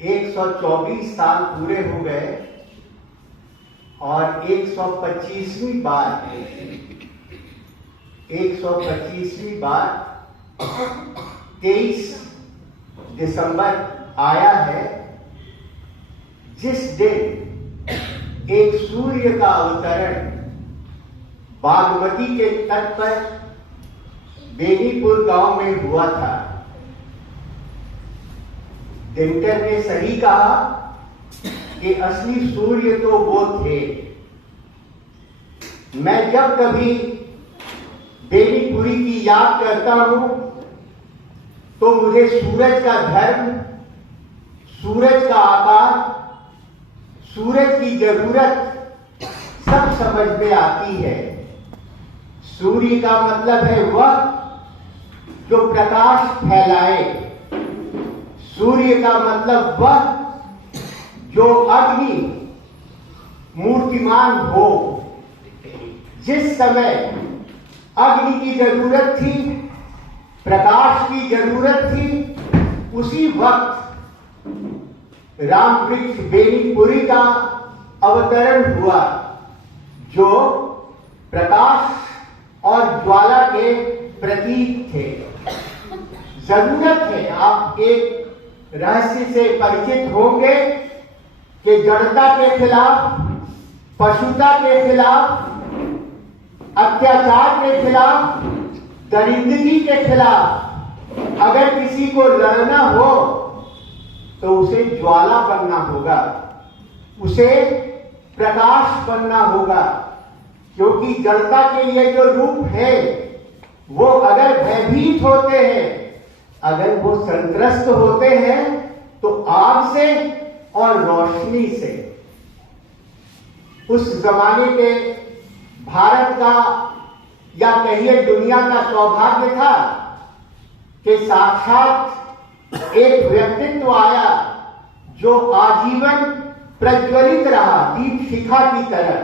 124 साल पूरे हो गए और 125वीं बार 23 दिसंबर आया है, जिस दिन एक सूर्य का अवतरण बागमती के तट पर बेनीपुर गांव में हुआ था। दिनकर ने सही कहा कि असली सूर्य तो वो थे। मैं जब कभी बेनीपुरी की याद करता हूं तो मुझे सूरज का धर्म, सूरज का आकार, सूरज की जरूरत सब समझ में आती है। सूर्य का मतलब है वह जो प्रकाश फैलाए। सूर्य का मतलब वह जो अग्नि मूर्तिमान हो। जिस समय अग्नि की जरूरत थी, प्रकाश की जरूरत थी, उसी वक्त रामवृक्ष बेनीपुरी का अवतरण हुआ, जो प्रकाश और ज्वाला के प्रतीक थे। जरूरत है, आप एक रहस्य से परिचित होंगे कि जड़ता के खिलाफ, पशुता के खिलाफ, अत्याचार के खिलाफ, दरिद्री के खिलाफ अगर किसी को लड़ना हो तो उसे ज्वाला बनना होगा, उसे प्रकाश बनना होगा। क्योंकि जड़ता के ये जो रूप है वो अगर भयभीत होते हैं, अगर वो संत्रस्त होते हैं तो आग से और रोशनी से। उस जमाने के भारत का या कहिए दुनिया का सौभाग्य था कि साक्षात एक व्यक्तित्व आया जो आजीवन प्रज्वलित रहा, दीप शिखा की तरह।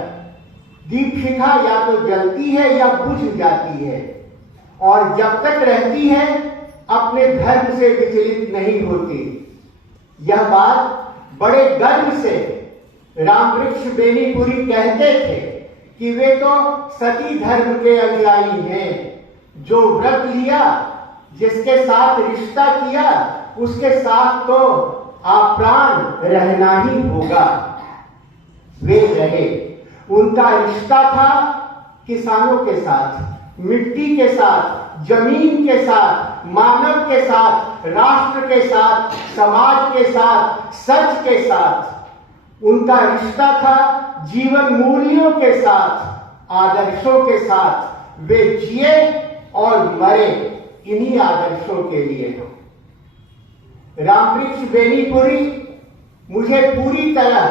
दीप शिखा या तो जलती है या बुझ जाती है, और जब तक रहती है अपने धर्म से विचलित नहीं होती। यह बात बड़े गर्व से रामवृक्ष बेनीपुरी कहते थे कि वे तो सती धर्म के अनुयायी हैं। जो व्रत लिया, जिसके साथ रिश्ता किया, उसके साथ तो आप्राण रहना ही होगा। वे रहे। उनका रिश्ता था किसानों के साथ, मिट्टी के साथ, जमीन के साथ, मानव के साथ, राष्ट्र के साथ, समाज के साथ, सच के साथ। उनका रिश्ता था जीवन मूल्यों के साथ, आदर्शों के साथ। वे जिए और मरे इन्हीं आदर्शों के लिए। रामवृक्ष बेनीपुरी मुझे पूरी तरह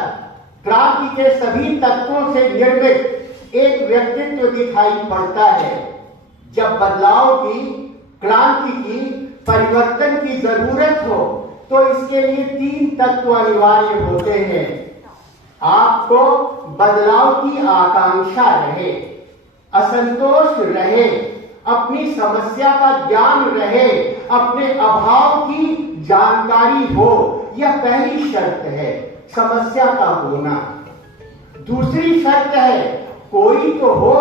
क्रांति के सभी तत्वों से निर्मित एक व्यक्तित्व दिखाई पड़ता है। जब बदलाव की, क्रांति की, परिवर्तन की जरूरत हो तो इसके लिए 3 तत्व अनिवार्य होते हैं। आपको बदलाव की आकांक्षा रहे, असंतोष रहे, अपनी समस्या का ज्ञान रहे, अपने अभाव की जानकारी हो। यह पहली शर्त है, समस्या का होना। दूसरी शर्त है, कोई तो हो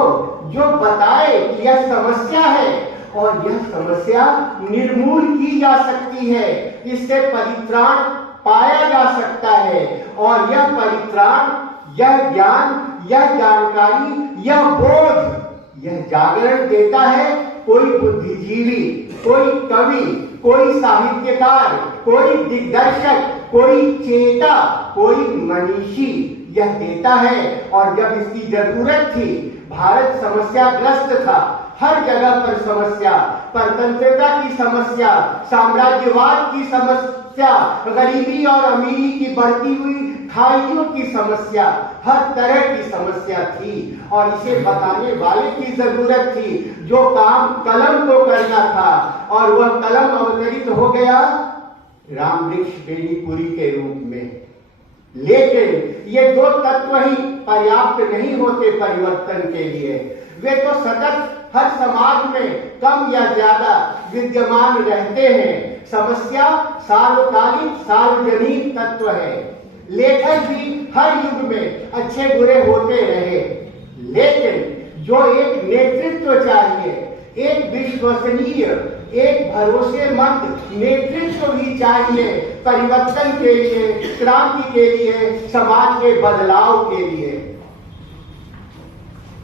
जो बताए कि यह समस्या है और यह समस्या निर्मूल की जा सकती है, इससे परित्राण पाया जा सकता है। और यह परित्राण, यह ज्ञान, यह जानकारी, यह बोध, यह जागरण देता है कोई बुद्धिजीवी, कोई कवि, कोई साहित्यकार, कोई दिग्दर्शक, कोई चेता, कोई मनीषी। यह देता है। और जब इसकी जरूरत थी, भारत समस्याग्रस्त था, हर जगह पर समस्या, परतंत्रता की समस्या, साम्राज्यवाद की समस्या, गरीबी और अमीरी की बढ़ती हुई खाइयों की समस्या, हर तरह की समस्या थी। और इसे बताने वाले की जरूरत थी, जो काम कलम को करना था। और वह कलम अवतरित हो गया रामवृक्ष बेनीपुरी के रूप में। लेकिन ये 2 तत्व ही पर्याप्त नहीं होते परिवर्तन के लिए। वे तो सतत हर समाज में कम या ज्यादा विद्यमान रहते हैं। समस्या सार्वकालिक सार्वजनिक तत्व है। लेखक भी हर युग में अच्छे बुरे होते रहे, लेकिन जो एक नेतृत्व चाहिए, एक विश्वसनीय, एक भरोसेमंद नेतृत्व भी चाहिए परिवर्तन के लिए, क्रांति के लिए, समाज के बदलाव के लिए।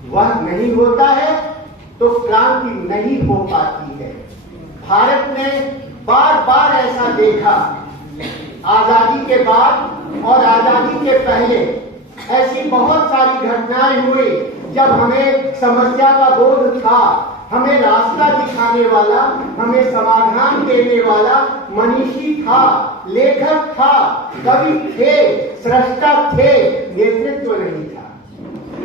वह नहीं होता है तो क्रांति नहीं हो पाती है। भारत ने बार बार ऐसा देखा, आजादी के बाद और आजादी के पहले ऐसी बहुत सारी घटनाएं हुई जब हमें समस्या का बोध था, हमें रास्ता दिखाने वाला, हमें समाधान देने वाला मनीषी था, लेखक था, कवि थे, स्रष्टा थे, नेतृत्व नहीं था।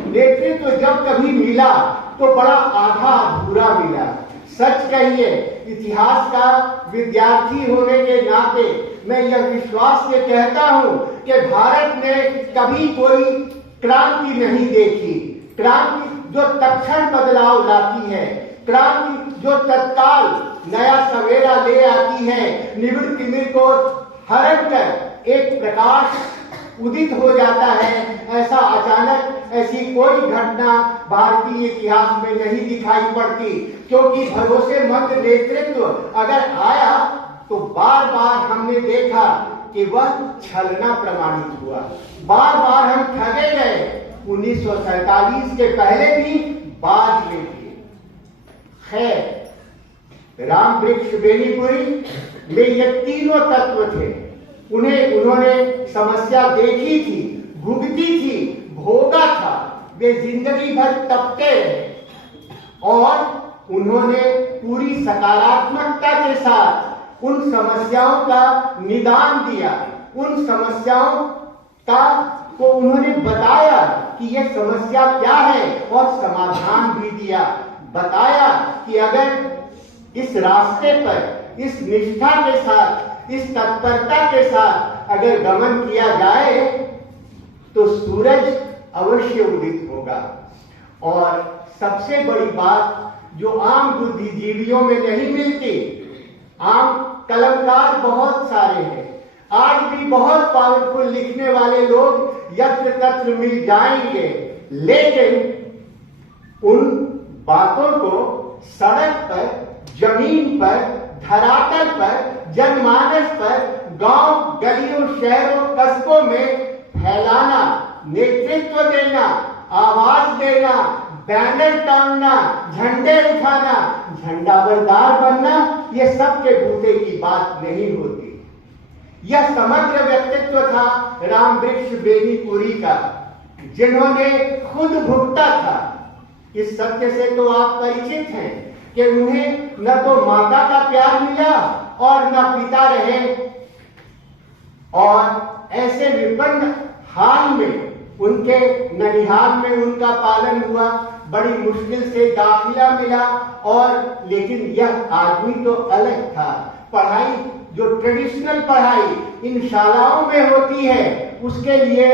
नेतृत्व जब कभी मिला तो बड़ा आधा अधूरा मिला। सच कहिए, इतिहास का विद्यार्थी होने के नाते मैं यह विश्वास से कहता हूं कि भारत ने कभी कोई क्रांति नहीं देखी। क्रांति जो तत्क्षण बदलाव लाती है, क्रांति जो तत्काल नया सवेरा ले आती है, निविड़ तिमिर को हरण कर एक प्रकाश उदित हो जाता है, ऐसा अचानक ऐसी कोई घटना भारतीय इतिहास में नहीं दिखाई पड़ती। क्योंकि भरोसेमंद नेतृत्व अगर आया तो बार बार हमने देखा कि वह छलना प्रमाणित हुआ, बार बार हम ठगे गए। 1947 के पहले भी, बाद में भी। खैर, राम वृक्ष बेनीपुरी में ये तीनों तत्व थे। उन्होंने समस्या देखी थी, भुगती थी, भोगा था, वे जिंदगी भर तपते रहे और उन्होंने पूरी सकारात्मकता के साथ उन समस्याओं का निदान दिया, उन समस्याओं का को उन्होंने बताया कि यह समस्या क्या है और समाधान भी दिया। बताया कि अगर इस रास्ते पर इस निष्ठा के साथ, इस तत्परता के साथ अगर गमन किया जाए तो सूरज अवश्य उदित होगा। और सबसे बड़ी बात जो आम बुद्धिजीवियों में नहीं मिलती, आम कलमकार बहुत सारे हैं, आज भी बहुत पावरफुल लिखने वाले लोग यत्र तत्र मिल जाएंगे, लेकिन उन बातों को सड़क पर, जमीन पर, धरातल पर, जनमानस पर, गांव, गलियों, शहरों, कस्बों में फैलाना, नेतृत्व देना, आवाज देना, बैनर टांगना, झंडे उठाना, झंडाबरदार बनना, ये सबके बूते की बात नहीं होती। यह समग्र व्यक्तित्व था राम वृक्ष बेनीपुरी का, जिन्होंने खुद भुगता था। इस सत्य से तो आप परिचित हैं कि उन्हें न तो माता का प्यार मिला और न पिता रहे, और ऐसे विपन्न हाल में उनके ननिहाल में उनका पालन हुआ, बड़ी मुश्किल से दाखिला मिला। और लेकिन यह आदमी तो अलग था। पढ़ाई, जो ट्रेडिशनल पढ़ाई इन शालाओं में होती है, उसके लिए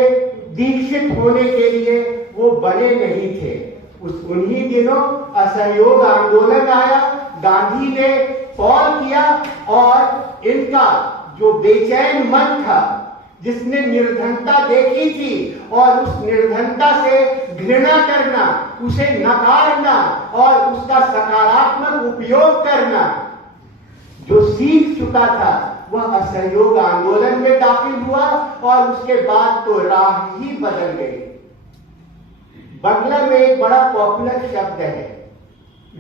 दीक्षित होने के लिए वो बने नहीं थे। उन्हीं दिनों असहयोग आंदोलन आया, गांधी ने कॉल किया और इनका जो बेचैन मन था, जिसने निर्धनता देखी थी और उस निर्धनता से घृणा करना, उसे नकारना और उसका सकारात्मक उपयोग करना जो सीख चुका था, वह असहयोग आंदोलन में दाखिल हुआ और उसके बाद तो राह ही बदल गई। बांग्ला में एक बड़ा पॉपुलर शब्द है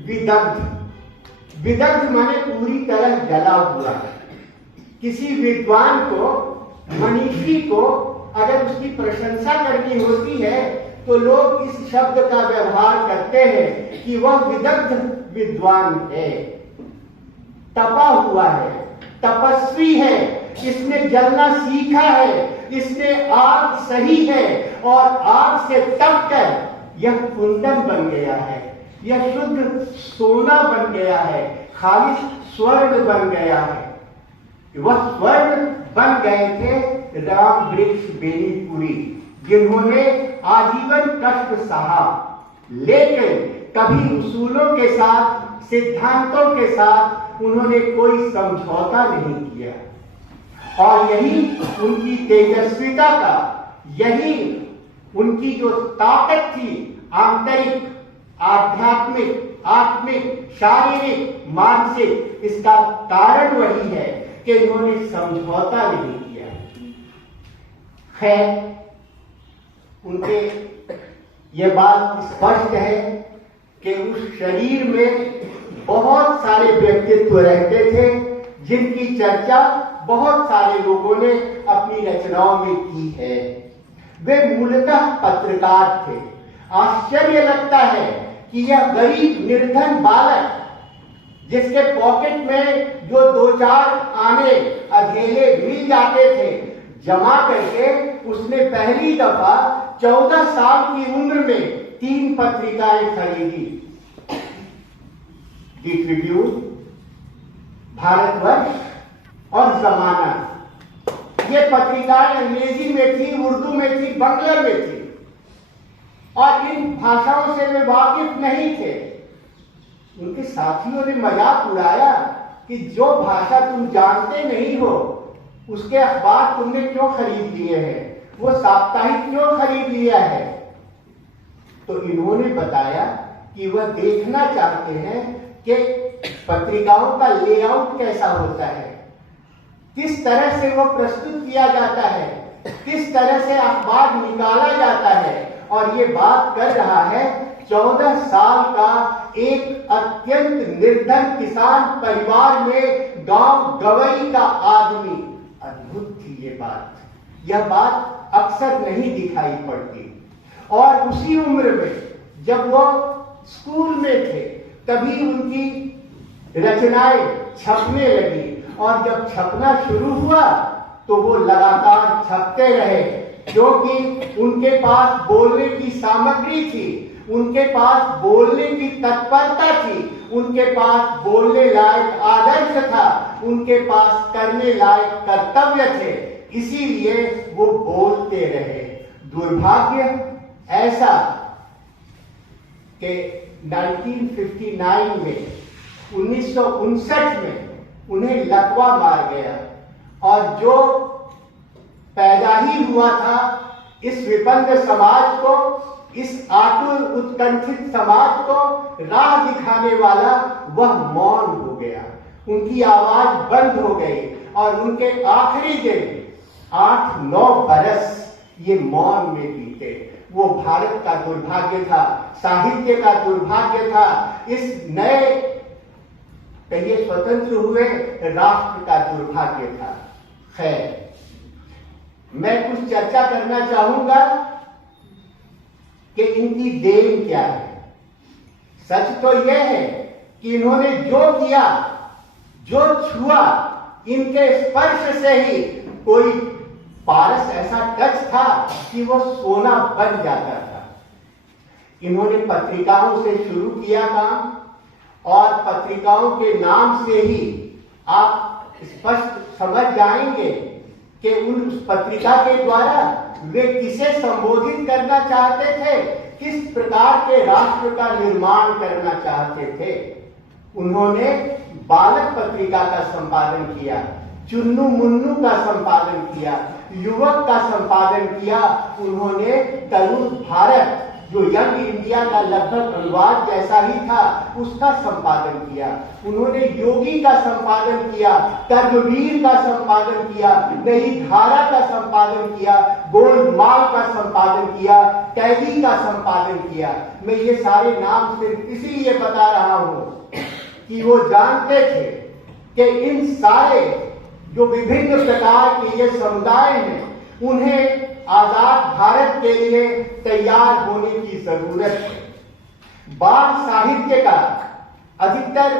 विदग्ध। विदग्ध माने पूरी तरह जला हुआ। किसी विद्वान को, मनीषी को अगर उसकी प्रशंसा करनी होती है तो लोग इस शब्द का व्यवहार करते हैं कि वह विदग्ध विद्वान है, तपा हुआ है, तपस्वी है, इसने जलना सीखा है, इसने आग सही है और आग से तप कर यह कुंदन बन गया है, यह शुद्ध सोना बन गया है, खालिश स्वर्ण बन गया है। वह स्वर्ण बन गए थे राम वृक्ष बेनीपुरी, जिन्होंने आजीवन कष्ट सहा, लेकिन कभी उसूलों के साथ, सिद्धांतों के साथ उन्होंने कोई समझौता नहीं किया। और यही उनकी तेजस्विता का, यही उनकी जो ताकत थी, आंतरिक, आध्यात्मिक, आत्मिक, शारीरिक, मानसिक, इसका कारण वही है कि इन्होंने समझौता नहीं किया। खैर, उनके ये बात स्पष्ट है कि उस शरीर में बहुत सारे व्यक्तित्व रहते थे जिनकी चर्चा बहुत सारे लोगों ने अपनी रचनाओं में की है। वे मूलतः पत्रकार थे। आश्चर्य लगता है कि यह गरीब निर्धन बालक, जिसके पॉकेट में जो 2-4 आने अधेले मिल जाते थे, जमा करके उसने पहली दफा 14 साल की उम्र में 3 पत्रिकाएं खरीदी। दी ट्रिब्यून, भारतवर्ष और जमाना। ये पत्रिकाएं अंग्रेजी में थी, उर्दू में थी, बंगला में थी, और इन भाषाओं से वे वाकिफ नहीं थे। उनके साथियों ने मजाक उड़ाया कि जो भाषा तुम जानते नहीं हो उसके अखबार तुमने क्यों खरीद लिए हैं, वो साप्ताहिक क्यों खरीद लिया है। तो इन्होंने बताया कि वह देखना चाहते हैं कि पत्रिकाओं का लेआउट कैसा होता है, किस तरह से वो प्रस्तुत किया जाता है, किस तरह से अखबार निकाला जाता है। और ये बात कर रहा है 14 साल का एक अत्यंत निर्धन किसान परिवार में गांव गवई का आदमी। अद्भुत थी ये बात। यह बात अक्सर नहीं दिखाई पड़ती। और उसी उम्र में जब वो स्कूल में थे तभी उनकी रचनाएं छपने लगी, और जब छपना शुरू हुआ तो वो लगातार छपते रहे, क्योंकि उनके पास बोलने की सामग्री थी, उनके पास बोलने की तत्परता थी, उनके पास बोलने लायक आदर्श था, उनके पास करने लायक कर्तव्य थे, इसीलिए वो बोलते रहे। दुर्भाग्य ऐसा कि 1959 में 1959 में उन्हें लकवा मार गया, और जो पैदा ही हुआ था इस विपन्न समाज को, इस आतुर उत्कंठित समाज को राह दिखाने वाला, वह मौन हो गया। उनकी आवाज बंद हो गई और उनके आखिरी दिन 8-9 बरस ये मौन में बीते। वो भारत का दुर्भाग्य था, साहित्य का दुर्भाग्य था, इस नए कहिए स्वतंत्र हुए राष्ट्र का दुर्भाग्य था। खैर, मैं कुछ चर्चा करना चाहूंगा कि इनकी देन क्या है। सच तो यह है कि इन्होंने जो किया, जो छुआ, इनके स्पर्श से ही कोई पारस ऐसा टच था कि वो सोना बन जाता था। इन्होंने पत्रिकाओं से शुरू किया काम, और पत्रिकाओं के नाम से ही आप स्पष्ट समझ जाएंगे कि उस पत्रिका के द्वारा वे किसे संबोधित करना चाहते थे, किस प्रकार के राष्ट्र का निर्माण करना चाहते थे। उन्होंने बालक पत्रिका का संपादन किया, चुन्नू मुन्नू का संपादन किया, युवक का संपादन किया, उन्होंने तरुण भारत जो यंग इंडिया का लगभग अनुवाद जैसा ही था उसका संपादन किया, उन्होंने योगी का संपादन किया, कर्मवीर का संपादन किया, नई धारा का संपादन किया, गोलमाल का संपादन किया, कैदी का संपादन किया। मैं ये सारे नाम सिर्फ इसीलिए बता रहा हूं कि वो जानते थे कि इन सारे जो विभिन्न प्रकार के ये समुदाय हैं, उन्हें आजाद भारत के लिए तैयार होने की जरूरत है। बाल साहित्य का अधिकतर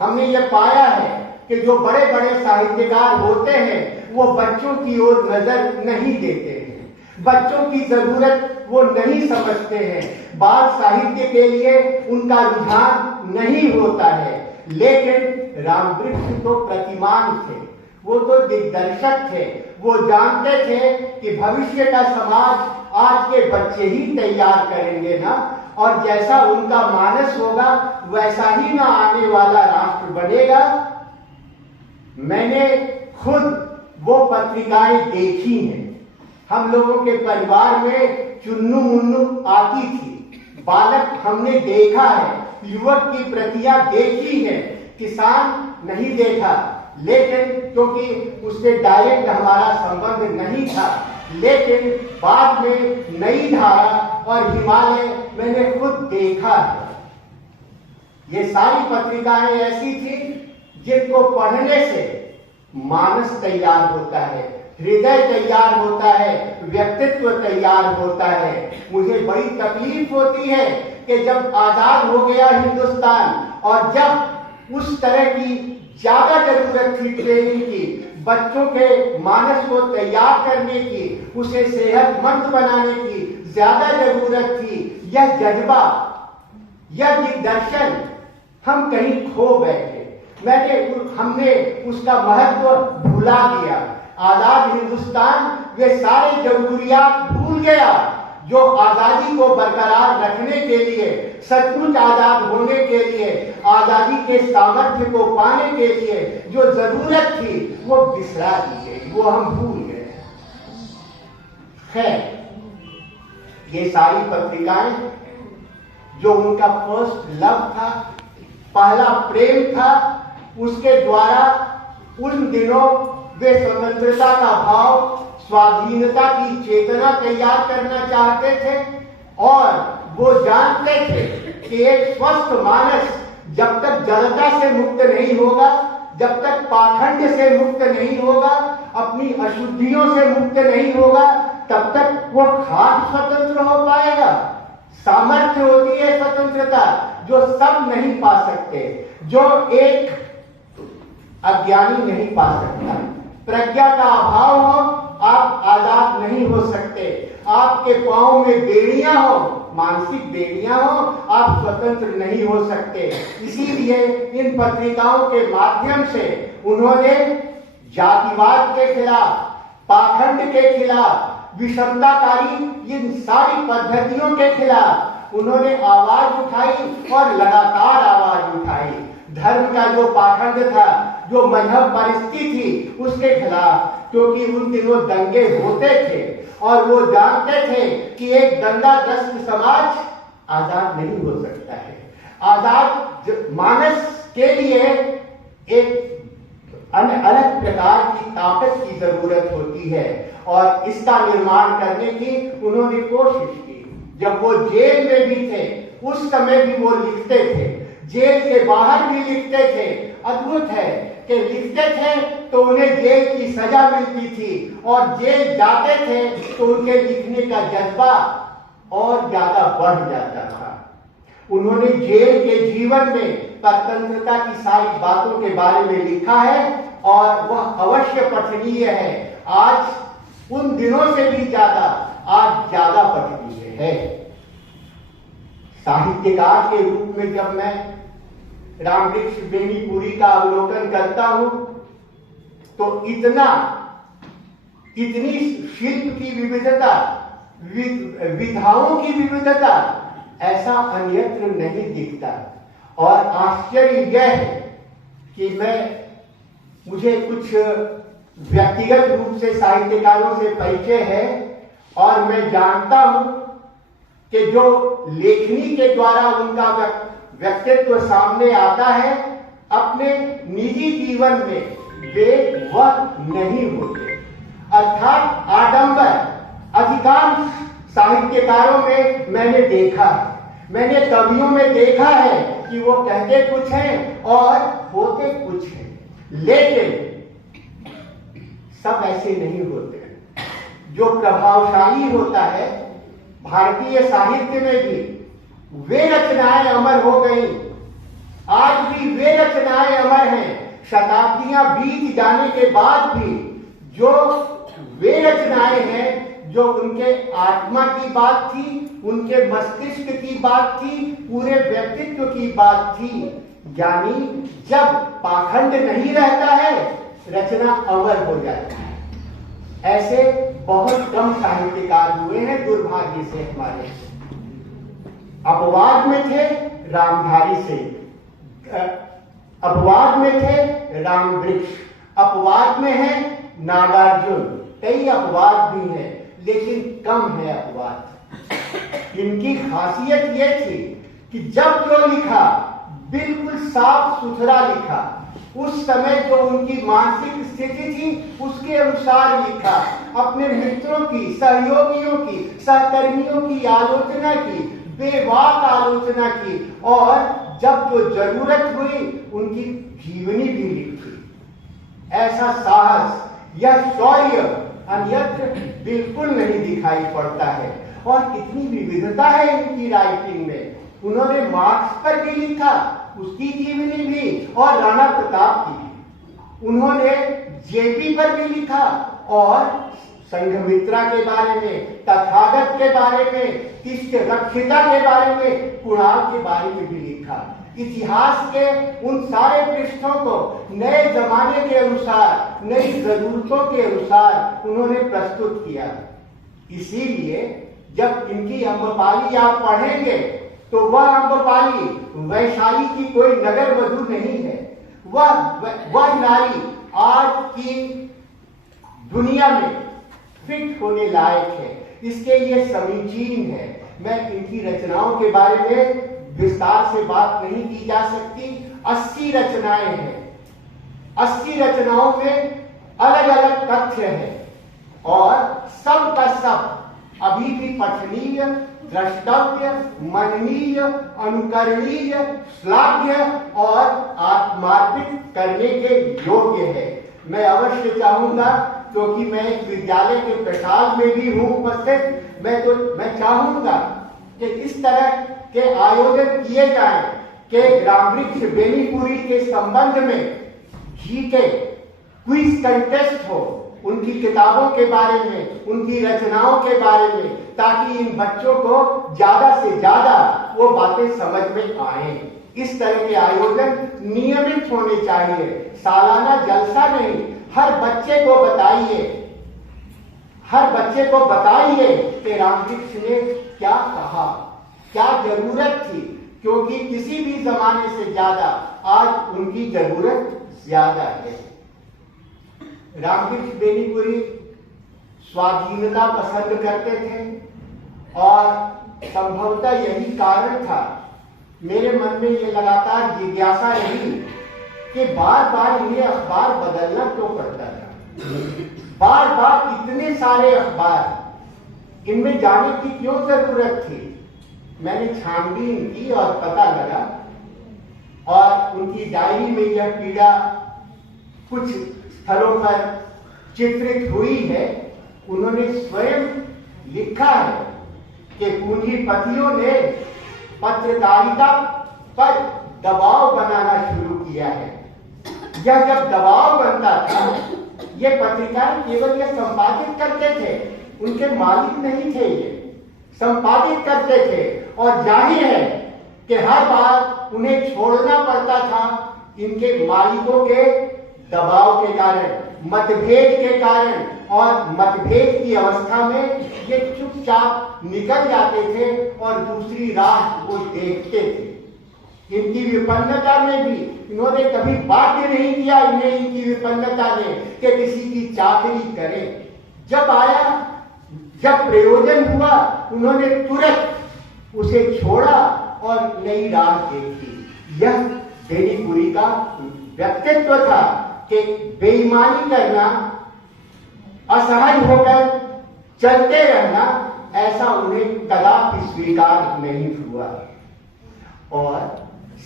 हमने ये पाया है कि जो बड़े बड़े साहित्यकार होते हैं वो बच्चों की ओर नजर नहीं देते हैं, बच्चों की जरूरत वो नहीं समझते हैं, बाल साहित्य के लिए उनका रुझान नहीं होता है। लेकिन रामवृक्ष तो प्रतिमान थे, वो तो दिग्दर्शक थे, वो जानते थे कि भविष्य का समाज आज के बच्चे ही तैयार करेंगे ना, और जैसा उनका मानस होगा वैसा ही ना आने वाला राष्ट्र बनेगा। मैंने खुद वो पत्रिकाएं देखी हैं। हम लोगों के परिवार में चुन्नू मुन्नू आती थी, बालक हमने देखा है, युवक की प्रतियां देखी है, किसान नहीं देखा, लेकिन क्योंकि उससे डायरेक्ट हमारा संबंध नहीं था। लेकिन बाद में नई धारा और हिमालय मैंने खुद देखा है। ये सारी पत्रिकाएं ऐसी थी जिनको पढ़ने से मानस तैयार होता है, हृदय तैयार होता है, व्यक्तित्व तैयार होता है। मुझे बड़ी तकलीफ होती है कि जब आजाद हो गया हिंदुस्तान और जब उस तरह की ज्यादा जरूरत थी ट्रेनिंग की, बच्चों के मानस को तैयार करने की, उसे सेहतमंद बनाने की ज्यादा जरूरत थी, यह जज्बा, यह दिग्दर्शन हम कहीं खो बैठे। हमने उसका महत्व भुला दिया। आजाद हिंदुस्तान वे सारे जरूरियात भूल गया जो आजादी को बरकरार रखने के लिए, सचमुच आजाद होने के लिए, आजादी के सामर्थ्य को पाने के लिए जो जरूरत थी वो बिसरा दी गई, वो हम भूल गए। खैर, ये सारी पत्रिकाएं जो उनका फर्स्ट लव था, पहला प्रेम था, उसके द्वारा उन दिनों वे स्वतंत्रता का भाव, स्वाधीनता की चेतना तैयार करना चाहते थे और वो जानते थे कि एक स्वस्थ मानस जब तक जड़ता से मुक्त नहीं होगा, जब तक पाखंड से मुक्त नहीं होगा, अपनी अशुद्धियों से मुक्त नहीं होगा, तब तक वो खाद स्वतंत्र हो पाएगा। सामर्थ्य होती है स्वतंत्रता जो सब नहीं पा सकते, जो एक अज्ञानी नहीं पा सकता। प्रज्ञा का अभाव हो, आप आजाद नहीं हो सकते। आपके पांव में बेड़ियां हो, मानसिक बेड़ियां हो, आप स्वतंत्र नहीं हो सकते। इसीलिए इन पत्रिकाओं के माध्यम से उन्होंने जातिवाद के खिलाफ, पाखंड के खिलाफ, विषमताकारी इन सारी पद्धतियों के खिलाफ उन्होंने आवाज उठाई और लगातार आवाज उठाई। धर्म का जो पाखंड था, जो मजहब परिस्थिति थी, उसके खिलाफ, क्योंकि उन दिनों दंगे होते थे और वो जानते थे कि एक दंगाग्रस्त समाज आजाद नहीं हो सकता है। आजाद मानस के लिए एक अलग प्रकार की ताकत की जरूरत होती है और इसका निर्माण करने की उन्होंने कोशिश की। जब वो जेल में भी थे उस समय भी वो लिखते थे, जेल के बाहर भी लिखते थे। अद्भुत है कि लिखते थे तो उन्हें जेल की सजा मिलती थी और जेल जाते थे तो उनके लिखने का जज्बा और ज्यादा बढ़ जाता था। उन्होंने जेल के जीवन में स्वतंत्रता की सारी बातों के बारे में लिखा है और वह अवश्य पठनीय है। आज उन दिनों से भी ज्यादा आज ज्यादा पठनीय है। साहित्यकार के रूप में जब मैं रामवृक्ष बेनीपुरी का अवलोकन करता हूं तो इतनी शिल्प की विविधता, विधाओं की विविधता ऐसा अन्यत्र नहीं दिखता। और आश्चर्य यह है कि मुझे कुछ व्यक्तिगत रूप से साहित्यकारों से परिचय है और मैं जानता हूं कि जो लेखनी के द्वारा उनका व्यक्तित्व सामने आता है, अपने निजी जीवन में वे वह नहीं होते। अर्थात आडंबर अधिकांश साहित्यकारों में मैंने देखा है, मैंने कवियों में देखा है कि वो कहते कुछ हैं और होते कुछ हैं, लेकिन सब ऐसे नहीं होते। जो प्रभावशाली होता है, भारतीय साहित्य में भी वे रचनाएं अमर हो गई, आज भी वे रचनाएं अमर हैं। शताब्दियां बीत जाने के बाद भी जो वे रचनाएं हैं, जो उनके आत्मा की बात थी, उनके मस्तिष्क की बात थी, पूरे व्यक्तित्व की बात थी। यानी जब पाखंड नहीं रहता है, रचना अमर हो जाती है। ऐसे बहुत कम साहित्यकार हुए हैं दुर्भाग्य से हमारे। अपवाद में थे रामधारी सिंह, अपवाद में थे रामवृक्ष, अपवाद में है नागार्जुन, कई अपवाद भी हैं, लेकिन कम है अपवाद। इनकी खासियत यह थी कि जब जो लिखा बिल्कुल साफ सुथरा लिखा, उस समय जो उनकी मानसिक स्थिति थी उसके अनुसार लिखा, अपने मित्रों की, सहयोगियों की, सहकर्मियों की आलोचना की, बेबाक आलोचना की, और जब जो जरूरत हुई उनकी जीवनी भी लिखी। ऐसा साहस या शौर्य अन्यत्र बिल्कुल नहीं दिखाई पड़ता है। और कितनी विविधता है इनकी राइटिंग में। उन्होंने मार्क्स पर भी लिखा, उसकी जीवनी भी, और राणा प्रताप की भी। उन्होंने जेपी पर भी लिखा, और संघमित्रा के बारे में, तथागत के बारे में, तिष्ठ रक्षिता के बारे में, कुणाल के बारे में भी लिखा। इतिहास के उन सारे पृष्ठों को नए जमाने के अनुसार, नई जरूरतों के अनुसार उन्होंने प्रस्तुत किया। इसीलिए जब इनकी अम्रपाली आप पढ़ेंगे तो वह अम्रपाली वैशाली की कोई नगर वधू नहीं है। वह नारी आज की दुनिया में फिट होने लायक है, इसके लिए समीचीन है। मैं इनकी रचनाओं के बारे में विस्तार से बात नहीं की जा सकती। 80 रचनाएं हैं। 80 रचनाओं में अलग अलग तथ्य हैं, और सब का सब अभी भी पठनीय, द्रष्टव्य, मननीय, अनुकरणीय, श्लाघ्य और आत्मार्पित करने के योग्य है। मैं अवश्य चाहूंगा, क्योंकि मैं एक विद्यालय के प्रसाद में भी हूं उपस्थित, मैं चाहूंगा कि इस तरह के आयोजन किए जाएं कि ग्रामवृक्ष बेनीपुरी के संबंध में जीके क्विज कंटेस्ट हो, उनकी किताबों के बारे में, उनकी रचनाओं के बारे में, ताकि इन बच्चों को ज्यादा से ज्यादा वो बातें समझ में आए। इस तरह के आयोजन नियमित होने चाहिए, सालाना जलसा नहीं। हर बच्चे को बताइए कि रामवृक्ष ने क्या कहा, क्या जरूरत थी, क्योंकि किसी भी जमाने से ज्यादा आज उनकी जरूरत ज्यादा है। रामवृक्ष बेनीपुरी स्वाधीनता पसंद करते थे, और संभवतः यही कारण था। मेरे मन में ये लगातार जिज्ञासा रही कि बार बार इन्हें अखबार बदलना क्यों पड़ता था। बार बार इतने सारे अखबार, इनमें जाने की क्यों जरूरत थी। मैंने छानबीन की और पता लगा, और उनकी डायरी में यह पीड़ा कुछ स्थलों पर चित्रित हुई है। उन्होंने स्वयं लिखा है कि पूंजीपतियों ने पत्रकारिता पर दबाव बनाना शुरू किया है। यह जब दबाव बनता था, ये पत्रिकाएं केवल यह संपादित करते थे, उनके मालिक नहीं थे, ये संपादित करते थे। और जाहिर है कि हर बार उन्हें छोड़ना पड़ता था इनके मालिकों के दबाव के कारण, मतभेद के कारण, और मतभेद की अवस्था में ये चुपचाप निकल जाते थे और दूसरी राह वो देखते थे। इनकी विपन्नता में भी इन्होंने कभी बाध्य नहीं किया इन्हें, इनकी विपन्नता ने, कि किसी की चाकरी करें। जब प्रयोजन हुआ, उन्होंने तुरंत उसे छोड़ा और नई राह देखी। यह बेनीपुरी का व्यक्तित्व था कि बेईमानी करना, असहज होकर चलते रहना, ऐसा उन्हें कदापि स्वीकार नहीं हुआ। और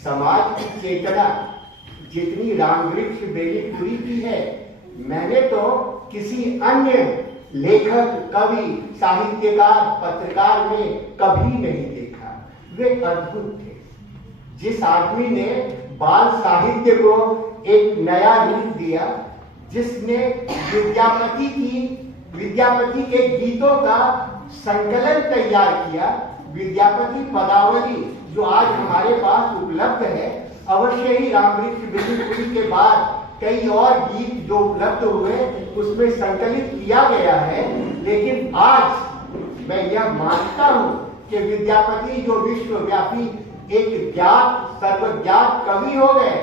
समाज की चेतना जितनी रामवृक्ष बेनीपुरी की है, मैंने तो किसी अन्य लेखक, कवि, साहित्यकार, पत्रकार में कभी नहीं देखा। वे अद्भुत थे। जिस आदमी ने बाल साहित्य को एक नया रूप दिया, जिसने विद्यापति के गीतों का संकलन तैयार किया, विद्यापति पदावली जो आज हमारे पास उपलब्ध है, अवश्य ही रामवृक्ष बेनीपुरी के बाद कई और गीत जो उपलब्ध हुए उसमें संकलित किया गया है। लेकिन आज मैं यह मानता हूं कि विद्यापति जो विश्वव्यापी एक ज्ञात, सर्वज्ञात कवि हो गए,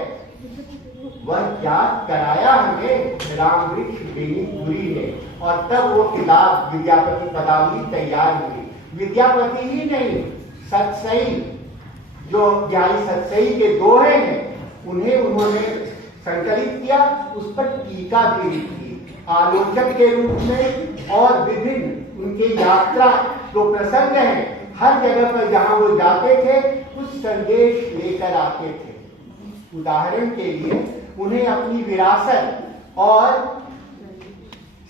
वह याद कराया हमें रामवृक्ष बेनीपुरी ने, और तब वो किताब विद्यापति पदावली तैयार हुई। विद्यापति ही नहीं, सतसई जो ज्ञानी सतसई के दोहे हैं उन्हें उन्होंने संकलित किया, उस पर टीका भी लिखी आलोचक के रूप में, और विभिन्न उनके यात्रा जो प्रसंग हैं हर जगह पर जहां वो जाते थे कुछ संदेश लेकर आते थे। उदाहरण के लिए उन्हें अपनी विरासत और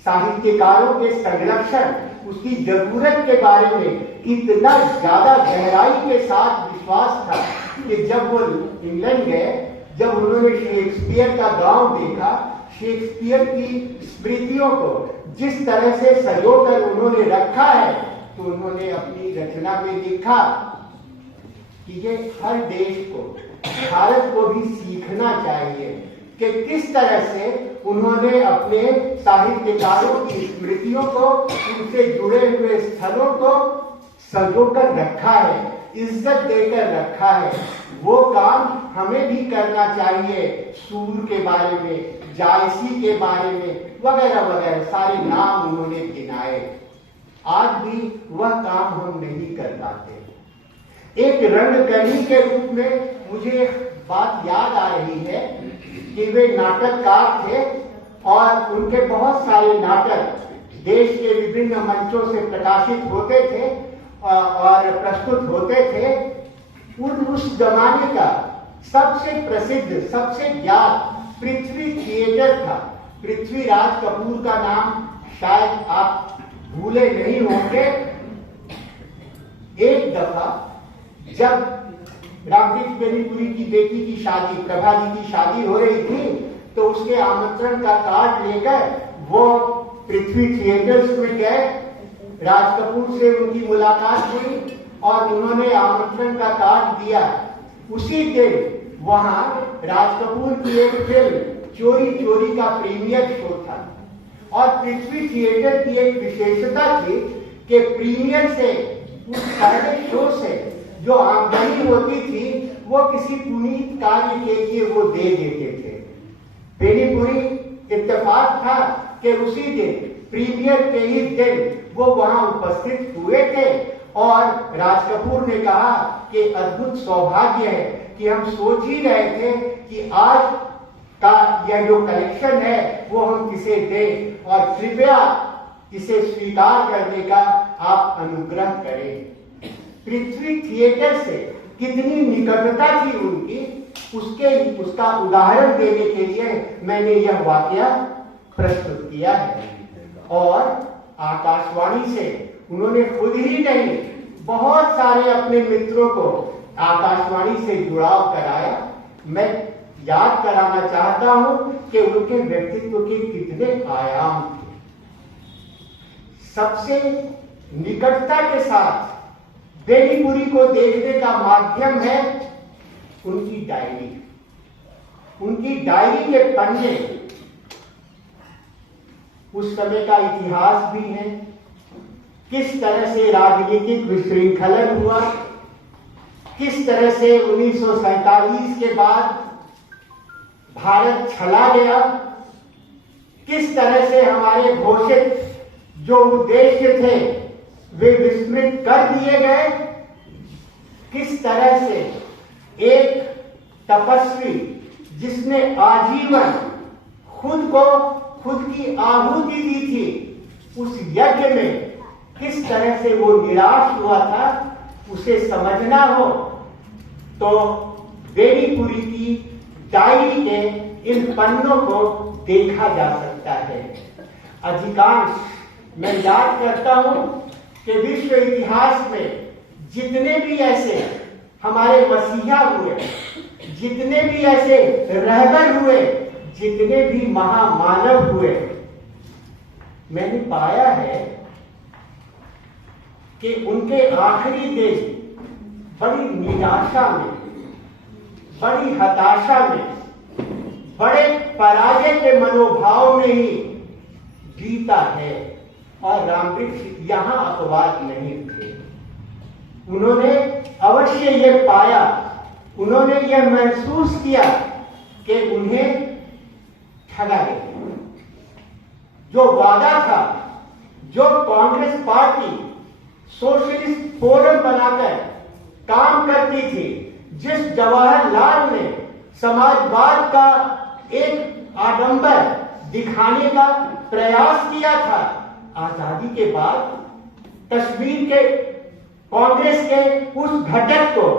साहित्यकारों के संरक्षण उसकी जरूरत के बारे में इतना ज्यादा गहराई के साथ विश्वास था कि जब वो इंग्लैंड गए, जब उन्होंने शेक्सपियर का गांव देखा, शेक्सपियर की स्मृतियों को जिस तरह से सजोकर उन्होंने रखा है, तो उन्होंने अपनी रचना में लिखा कि ये हर देश को, भारत को भी सीखना चाहिए कि किस तरह से उन्होंने अपने साहित्यकारों की स्मृतियों को, उनसे जुड़े हुए स्थलों को संजोकर रखा है, इज्जत देकर रखा है। वो काम हमें भी करना चाहिए। सूर के बारे में, जायसी के बारे में वगैरह वगैरह सारे नाम उन्होंने गिनाए। आज भी वह काम हम नहीं कर पाते। एक रंगकर्मी के रूप में मुझे बात याद आ रही है कि वे नाटककार थे और उनके बहुत सारे नाटक देश के विभिन्न मंचों से प्रकाशित होते थे और प्रस्तुत होते थे। उस जमाने का सबसे प्रसिद्ध, सबसे ज्ञात पृथ्वी थिएटर था। पृथ्वीराज कपूर का नाम शायद आप भूले नहीं होंगे। एक दफा जब रामवृक्ष बेनीपुरी की बेटी की शादी, प्रभा जी की शादी हो रही थी, तो उसके आमंत्रण का कार्ड लेकर वो पृथ्वी थिएटर्स में गए। राज कपूर से उनकी मुलाकात हुई और उन्होंने आमंत्रण का कार्ड दिया। उसी दिन वहां राज कपूर की एक फिल्म चोरी चोरी का प्रीमियर शो था, और पृथ्वी थिएटर की एक विशेषता थी कि प्रीमियर से, उस सारे शो से जो आमदनी होती थी वो किसी पुनीत कार्य के लिए वो दे देते थे। बेनीपुरी इत्तेफाक था कि उसी दिन, प्रीमियर के ही दिन वो वहां उपस्थित हुए थे, और राज कपूर ने कहा कि अद्भुत सौभाग्य है कि हम सोच ही रहे थे कि आज का यह जो कलेक्शन है वो हम किसे दें, और कृपया इसे स्वीकार करने का आप अनुग्रह करें। पृथ्वी थिएटर से कितनी निकटता थी उनकी, उसका उदाहरण देने के लिए मैंने यह वाकया प्रस्तुत किया है। और आकाशवाणी से उन्होंने खुद ही नहीं, बहुत सारे अपने मित्रों को आकाशवाणी से जुड़ाव कराया। मैं याद कराना चाहता हूं कि उनके व्यक्तित्व के कितने आयाम थे। सबसे निकटता के साथ बेनीपुरी को देखने का माध्यम है उनकी डायरी। उनकी डायरी के पन्ने उस समय का इतिहास भी है, किस तरह से राजनीतिक विशृंखलन हुआ, किस तरह से 1947 के बाद भारत छला गया, किस तरह से हमारे घोषित जो उद्देश्य थे वे विस्मृत कर दिए गए, किस तरह से एक तपस्वी जिसने आजीवन खुद की आहुति दी थी, उस यज्ञ में किस तरह से वो निराश हुआ था, उसे समझना हो तो बेनीपुरी की डायरी के इन पन्नों को देखा जा सकता है। अधिकांश मैं याद करता हूं कि विश्व इतिहास में जितने भी ऐसे हमारे मसीहा हुए, जितने भी ऐसे रहबर हुए, जितने भी महामानव हुए, मैंने पाया है कि उनके आखिरी दिन बड़ी निराशा में, बड़ी हताशा में, बड़े पराजय के मनोभाव में ही बीता है। और रामवृक्ष यहां अपवाद नहीं थे। उन्होंने अवश्य यह पाया, उन्होंने यह महसूस किया कि उन्हें ठगा गए। जो वादा था, जो कांग्रेस पार्टी सोशलिस्ट फोरम बनाकर काम करती थी, जिस जवाहरलाल ने समाजवाद का एक आडंबर दिखाने का प्रयास किया था, आजादी के बाद कश्मीर के कांग्रेस के उस घटक को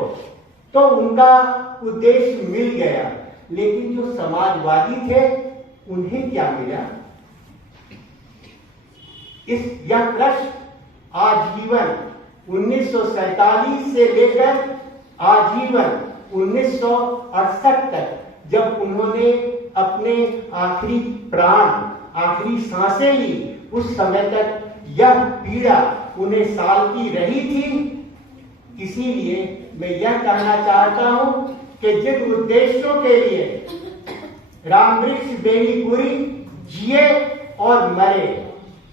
तो उनका उद्देश्य मिल गया, लेकिन जो समाजवादी थे उन्हें क्या मिला? यह प्रश्न आजीवन 1947 से लेकर आजीवन 1968 तक, जब उन्होंने अपने आखिरी प्राण, आखिरी सांसें ली, उस समय तक यह पीड़ा उन्हें सालती रही थी। इसीलिए मैं यह कहना चाहता हूं कि जिन उद्देश्यों के लिए रामवृक्ष बेनीपुरी जिए और मरे,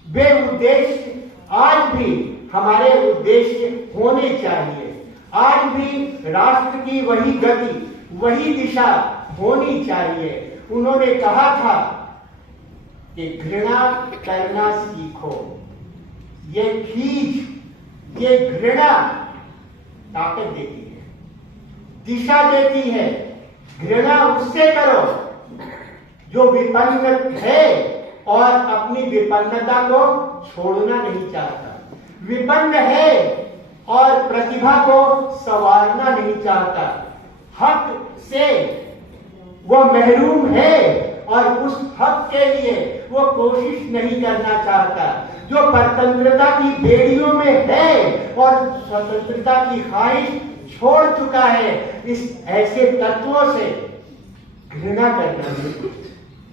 वे उद्देश्य आज भी हमारे उद्देश्य होने चाहिए। आज भी राष्ट्र की वही गति, वही दिशा होनी चाहिए। उन्होंने कहा था कि घृणा करना सीखो। ये खींच, ये घृणा ताकत देती है, दिशा देती है। घृणा उससे करो जो विपन्न है और अपनी विपन्नता को छोड़ना नहीं चाहता, विपन्न है और प्रतिभा को संवारना नहीं चाहता, हक से वो महरूम है और उस हक के लिए वो कोशिश नहीं करना चाहता, जो परतंत्रता की बेड़ियों में है और स्वतंत्रता की ख्वाहिश छोड़ चुका है, इस ऐसे तत्वों से घृणा करना।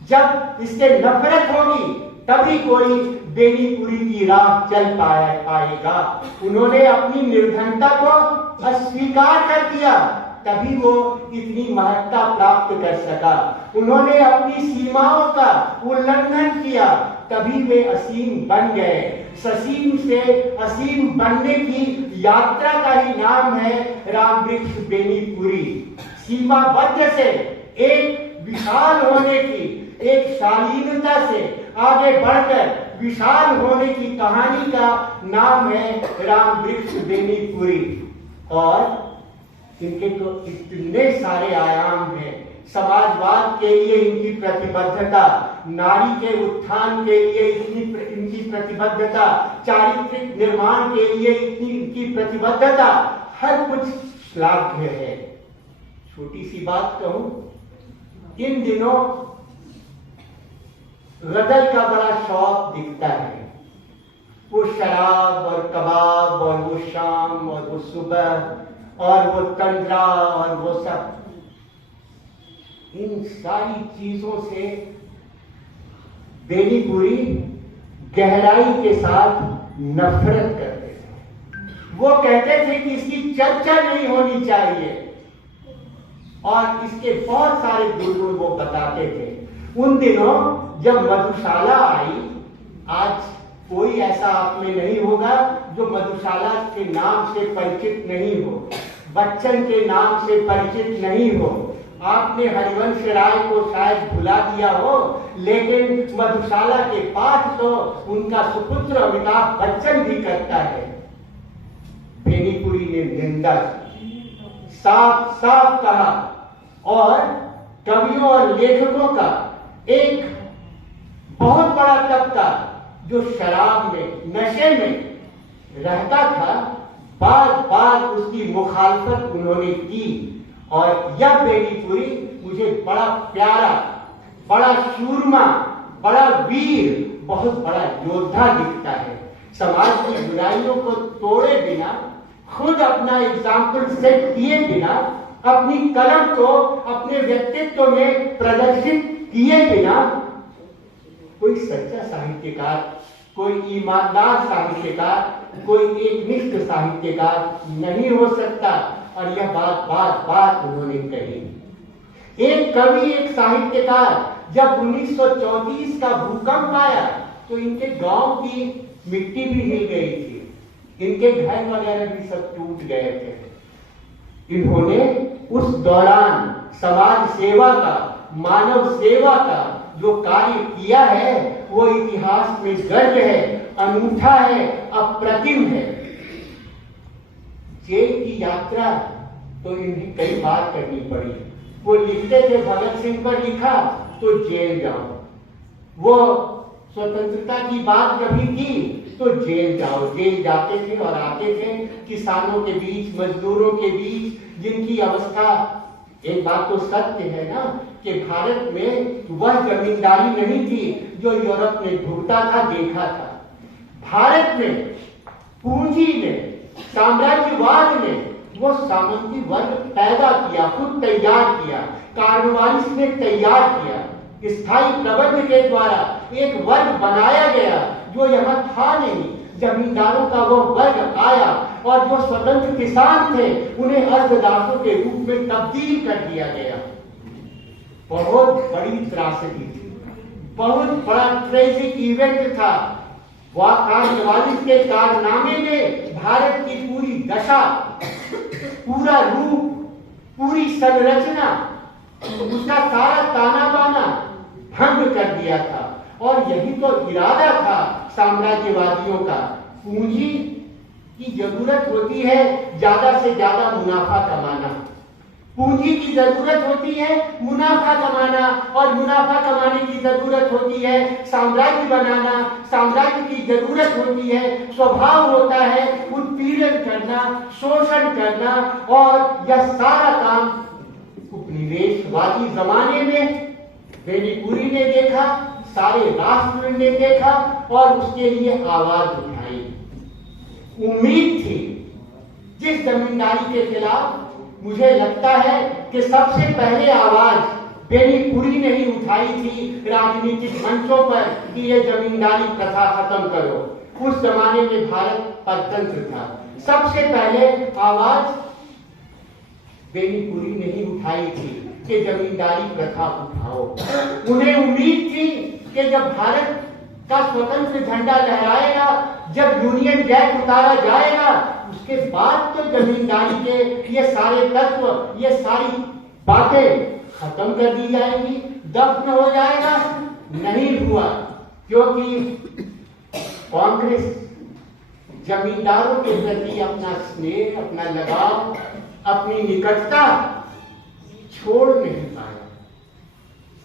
जब इससे नफरत होगी तभी कोई बेनीपुरी की राह चल पाएगा। उन्होंने अपनी निर्धनता को अस्वीकार कर दिया, तभी वो इतनी महत्ता प्राप्त कर सका। उन्होंने अपनी सीमाओं का उल्लंघन किया, तभी वे असीम बन गए। ससीम से असीम बनने की यात्रा का ही नाम है रामवृक्ष बेनीपुरी। सीमाबद्ध से एक विशाल होने की, एक शालीनता से आगे बढ़कर विशाल होने की कहानी का नाम है रामवृक्ष बेनीपुरी। और इनके तो इतने सारे आयाम हैं। समाजवाद के लिए इनकी प्रतिबद्धता, नारी के उत्थान के लिए इनकी प्रतिबद्धता, चारित्रिक निर्माण के लिए इनकी प्रतिबद्धता, हर कुछ श्लाघ्य है। छोटी सी बात कहूं, इन दिनों गजल का बड़ा शौक दिखता है। वो शराब और कबाब और वो शाम और वो सुबह और वो तंद्रा और वो सब, इन सारी चीजों से बेनीपुरी गहराई के साथ नफरत करते थे। वो कहते थे कि इसकी चर्चा नहीं होनी चाहिए और इसके बहुत सारे गुण वो बताते थे। उन दिनों जब मधुशाला आई, आज कोई ऐसा आप में नहीं होगा जो मधुशाला के नाम से परिचित नहीं हो, बच्चन के नाम से परिचित नहीं हो। आपने हरिवंश राय को शायद भुला दिया हो, लेकिन मधुशाला के पाठ तो उनका सुपुत्र अमिताभ बच्चन भी करता है। बेनीपुरी ने निंदा साफ साफ कहा और कवियों और लेखकों का एक बहुत बड़ा तबका जो शराब में, नशे में रहता था, बार बार उसकी मुखालफत उन्होंने की। और यह बेनीपुरी मुझे बड़ा प्यारा, बड़ा शूरमा, बड़ा वीर, बहुत बड़ा योद्धा दिखता है। समाज की बुराइयों को तोड़े बिना, खुद अपना एग्जाम्पल सेट किए बिना, अपनी कलम को अपने व्यक्तित्व में प्रदर्शित किए बिना कोई सच्चा साहित्यकार, कोई ईमानदार साहित्यकार, कोई एकनिष्ठ साहित्यकार नहीं हो सकता। और यह बात बार बार उन्होंने कही। एक कवि, एक साहित्यकार जब 1934 का भूकंप आया तो इनके गांव की मिट्टी भी हिल गई थी, इनके घर वगैरह भी सब टूट गए थे। इन्होंने उस दौरान समाज सेवा का, मानव सेवा का जो कार्य किया है वो इतिहास में दर्ज है, अनूठा है, अप्रतिम है। जेल की यात्रा तो इन्हें कई बार करनी पड़ी। वो लिखते थे, भगत सिंह पर लिखा तो जेल जाओ। वो स्वतंत्रता की बात कभी की तो जेल जाओ। जेल जाते थे और आते थे, किसानों के बीच, मजदूरों के बीच, जिनकी अवस्था, एक बात तो सत्य है ना कि भारत में वह जमींदारी नहीं थी जो यूरोप ने ढूंढता था, देखा था। भारत में पूंजी ने, साम्राज्यवाद ने वो सामंती वर्ग पैदा किया, खुद तैयार किया, कार्नवालिस ने तैयार किया। स्थायी प्रबंध के द्वारा एक वर्ग बनाया गया जो यहाँ था नहीं। जमींदारों का वो वर्ग आया और जो स्वतंत्र किसान थे उन्हें अर्धदासों के रूप में तब्दील कर दिया गया। बहुत बड़ी त्रासदी थी, बहुत बड़ा ट्रेजिक इवेंट था। वह कार्नवालिस के कारनामे ने भारत की पूरी दशा, पूरा रूप, पूरी संरचना, उसका सारा ताना बाना भंग कर दिया था। और यही तो इरादा था साम्राज्यवादियों का। पूंजी की जरूरत होती है ज्यादा से ज्यादा मुनाफा कमाना, पूंजी की जरूरत होती है मुनाफा कमाना, और मुनाफा कमाने की जरूरत होती है साम्राज्य बनाना, साम्राज्य की जरूरत होती है, स्वभाव होता है उत्पीड़न करना, शोषण करना। और यह सारा काम उपनिवेशवादी जमाने में बेनीपुरी ने देखा, सारे राष्ट्र ने देखा और उसके लिए आवाज उठाई। उम्मीद थी जिस जमींदारी के खिलाफ मुझे लगता है कि सबसे पहले आवाज बेनीपुरी ने ही उठाई थी राजनीतिक मंचों पर कि ये जमींदारी प्रथा खत्म करो। उस जमाने में भारत परतंत्र था, सबसे पहले आवाज बेनीपुरी ने ही उठाई थी कि जमींदारी प्रथा उठाओ। उन्हें उम्मीद थी कि जब भारत का स्वतंत्र झंडा लहराएगा, जब यूनियन जैक उतारा जाएगा, उसके बाद तो जमींदारी के ये सारे तत्व, ये सारी बातें खत्म कर दी जाएंगी, दफन हो जाएगा। नहीं हुआ, क्योंकि कांग्रेस जमींदारों के प्रति अपना स्नेह, अपना लगाव, अपनी निकटता छोड़ नहीं पाया।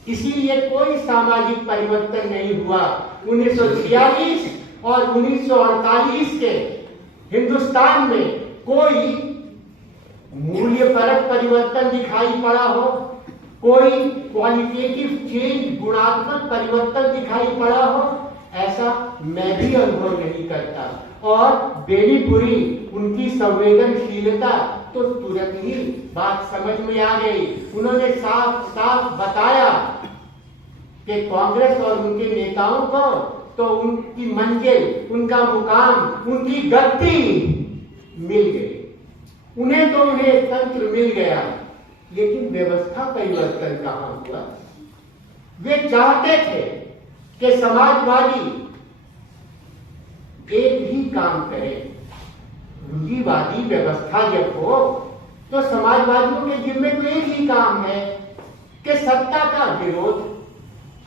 इसीलिए कोई सामाजिक परिवर्तन नहीं हुआ। 1946 और 1948 के हिंदुस्तान में कोई मूल्यपरक परिवर्तन दिखाई पड़ा हो, कोई क्वालिटेटिव चेंज, गुणात्मक परिवर्तन दिखाई पड़ा हो, ऐसा मैं भी अनुभव नहीं करता। और बेनीपुरी, उनकी संवेदनशीलता तो तुरंत ही बात समझ में आ गई। उन्होंने साफ साफ बताया कि कांग्रेस और उनके नेताओं को तो उनकी मंजिल, उनका मुकाम, उनकी गद्दी मिल गई। उन्हें तंत्र मिल गया, लेकिन व्यवस्था परिवर्तन कहां हुआ? वे चाहते थे कि समाजवादी एक ही काम करे। रूढ़िवादी व्यवस्था जब हो तो समाजवादियों के जिम्मे तो एक ही काम है कि सत्ता का विरोध।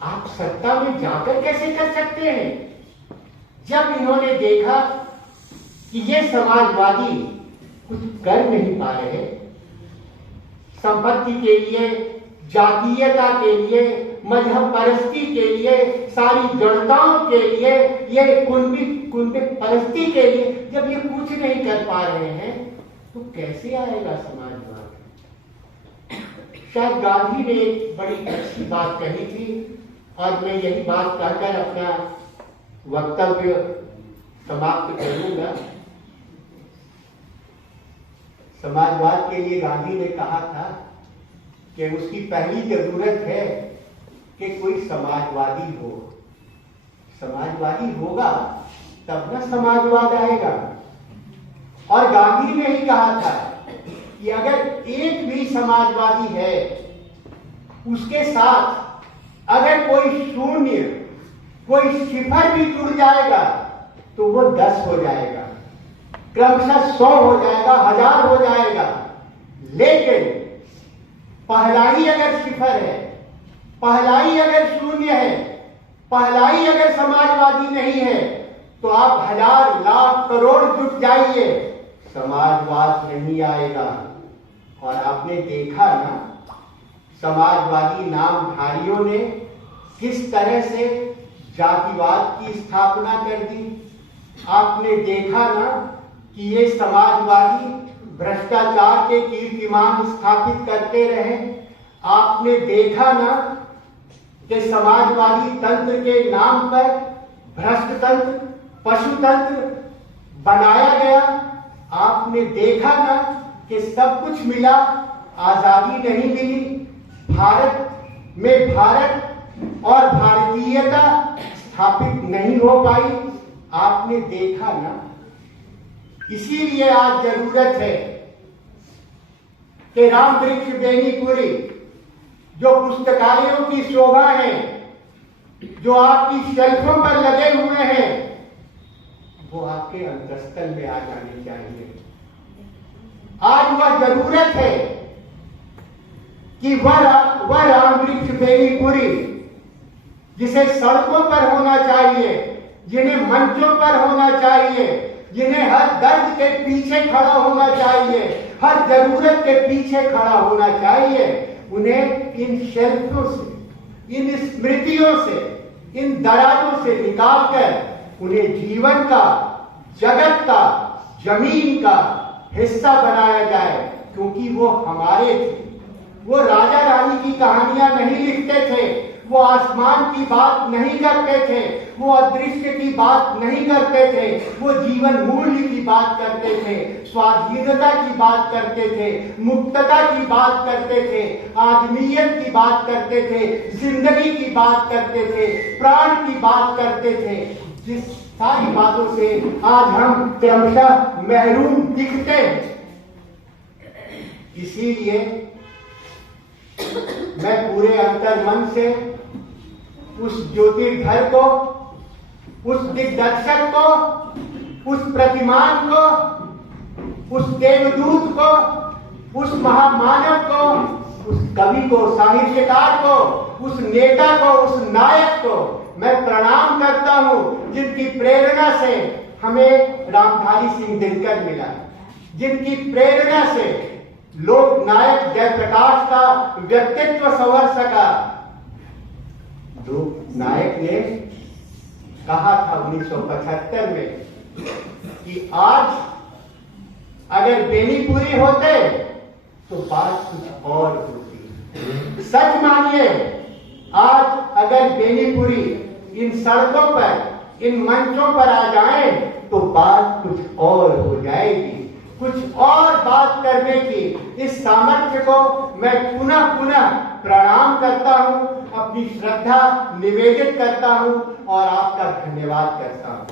आप सत्ता में जाकर कैसे कर सकते हैं? जब इन्होंने देखा कि ये समाजवादी कुछ कर नहीं पा रहे, संपत्ति के लिए, जातीयता के लिए, मजहब परस्ती के लिए, सारी जड़ताओं के लिए, ये कुंभी परस्ती के लिए, जब ये कुछ नहीं कर पा रहे हैं तो कैसे आएगा समाजवाद? शायद गांधी ने एक बड़ी अच्छी बात कही थी और मैं यही बात कहकर अपना वक्तव्य समाप्त करूंगा। समाजवाद के लिए गांधी ने कहा था कि उसकी पहली जरूरत है कि कोई समाजवादी हो। समाजवादी होगा तब ना समाजवाद आएगा। और गांधी ने ही कहा था कि अगर एक भी समाजवादी है, उसके साथ अगर कोई शून्य, कोई सिफर भी जुड़ जाएगा तो वो 10 हो जाएगा, क्रमशः 100 हो जाएगा, 1000 हो जाएगा। लेकिन पहला ही अगर सिफर है पहलाई अगर शून्य है, पहलाई अगर समाजवादी नहीं है, तो आप हजार लाख करोड़ जुट जाइए, समाजवाद नहीं आएगा। और आपने देखा ना, समाजवादी नामधारियों ने किस तरह से जातिवाद की स्थापना कर दी। आपने देखा ना कि ये समाजवादी भ्रष्टाचार के कीर्तिमान स्थापित करते रहे। आपने देखा ना कि समाजवादी तंत्र के नाम पर भ्रष्ट तंत्र, पशु तंत्र बनाया गया। आपने देखा ना कि सब कुछ मिला, आजादी नहीं मिली, भारत में भारत और भारतीयता स्थापित नहीं हो पाई। आपने देखा ना, इसीलिए आज जरूरत है कि रामवृक्ष बेनीपुरी जो पुस्तकालयों की शोभा है, जो आपकी शेल्फों पर लगे हुए हैं, वो आपके अंतस्तल में आ जाने चाहिए। आज वह जरूरत है कि वह रामवृक्ष बेनीपुरी जिसे सड़कों पर होना चाहिए, जिन्हें मंचों पर होना चाहिए, जिन्हें हर दर्द के पीछे खड़ा होना चाहिए, हर जरूरत के पीछे खड़ा होना चाहिए, उन्हें इन शेल्फों से, इन स्मृतियों से, इन दराजों से निकालकर उन्हें जीवन का, जगत का, जमीन का हिस्सा बनाया जाए। क्योंकि वो हमारे थे। वो राजा रानी की कहानियां नहीं लिखते थे, वो आसमान की बात नहीं करते थे, वो अदृश्य की बात नहीं करते थे, वो जीवन मूल्य की बात करते थे, स्वाधीनता की बात करते थे, मुक्तता की बात करते थे, आदमियत की बात करते थे, जिंदगी की बात करते थे, प्राण की बात करते थे। जिस सारी बातों से आज हम क्रमशः महरूम दिखते हैं। इसीलिए मैं पूरे अंतर्मन से उस ज्योतिर्धर को, उस दिग्दर्शक को, उस प्रतिमान को, उस देवदूत को, उस महामानव को, उस कवि को, साहित्यकार को, उस नेता को, उस नायक को मैं प्रणाम करता हूं, जिनकी प्रेरणा से हमें रामधारी सिंह दिनकर मिला, जिनकी प्रेरणा से लोक नायक जयप्रकाश का व्यक्तित्व संवर सका। लोक नायक ने कहा था 1975 में कि आज अगर बेनीपुरी होते तो बात कुछ और होती। सच मानिए, आज अगर बेनीपुरी इन सड़कों पर, इन मंचों पर आ जाएं तो बात कुछ और हो जाएगी। कुछ और बात करने की इस सामर्थ्य को मैं पुनः पुनः प्रणाम करता हूं, अपनी श्रद्धा निवेदित करता हूं और आपका धन्यवाद करता हूं।